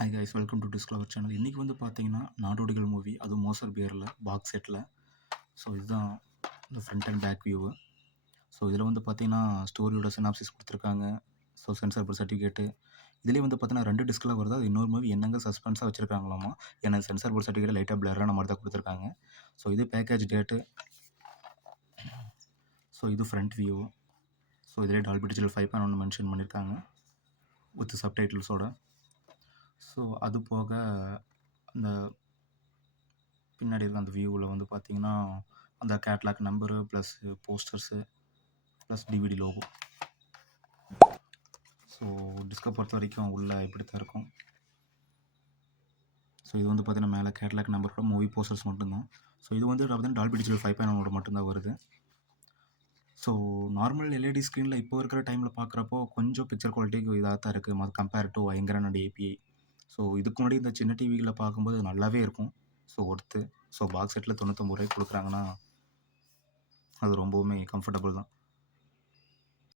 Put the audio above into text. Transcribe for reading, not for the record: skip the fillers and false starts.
Hi guys, welcome to discover channel. இன்றைக்கி வந்து பார்த்தீங்கன்னா நாடோடிகள் மூவி, அதுவும் மோசர் பியரில் பாக்ஸ் செட்டில். ஸோ இதுதான் இந்த front and back view. So இதில் வந்து பார்த்தீங்கன்னா ஸ்டோரியோட சினாப்சிஸ் கொடுத்துருக்காங்க. ஸோ சென்சார் போர்ட் சர்டிஃபிகேட்டு இதுலேயே வந்து பார்த்தீங்கன்னா 2 டிஸ்கில் வருது. அது இன்னொரு மூவி என்னங்க சஸ்பென்ஸாக வச்சுருக்காங்களாமா. ஏன்னா சென்சார் போர்ட் சர்டிஃபிகேட் லைட்டாக பிளரான மாதிரி தான் கொடுத்துருக்காங்க. ஸோ இது பேக்கேஜ் டேட்டு. ஸோ இது ஃப்ரண்ட் வியூ. ஸோ இதிலே டால்பி டிஜிட்டல் 5.1 மென்ஷன் பண்ணியிருக்காங்க வித் சப்டைட்டில்ஸோட. ஸோ அது போக அந்த பின்னாடி இருக்க அந்த வியூவில் வந்து பார்த்தீங்கன்னா அந்த catalogue number plus posters plus DVD logo. So டிஸ்கை பொறுத்த வரைக்கும் உள்ள இப்படி தான் இருக்கும். ஸோ இது வந்து பார்த்தீங்கன்னா மேலே கேட்லாக் நம்பரோட மூவி போஸ்டர்ஸ் மட்டும்தான். ஸோ இது வந்து பார்த்தீங்கன்னா டால்பி டிஜிட்டல் 5.1 மட்டும்தான் வருது. ஸோ நார்மல் எல்இடி ஸ்க்ரீனில் இப்போ இருக்கிற டைமில் பார்க்குறப்போ கொஞ்சம் பிக்சர் குவாலிட்டிக்கு இதாக தான் இருக்குது அது compare to Ayngaran and API. So இதுக்கு முன்னாடி இந்த சின்ன டிவியில் பார்க்கும்போது நல்லாவே இருக்கும். So worth. ஸோ பாக்ஸ் செட்டில் 99 ரூபாய்க்கு கொடுக்குறாங்கன்னா அது ரொம்பவுமே கம்ஃபர்டபுள் தான்.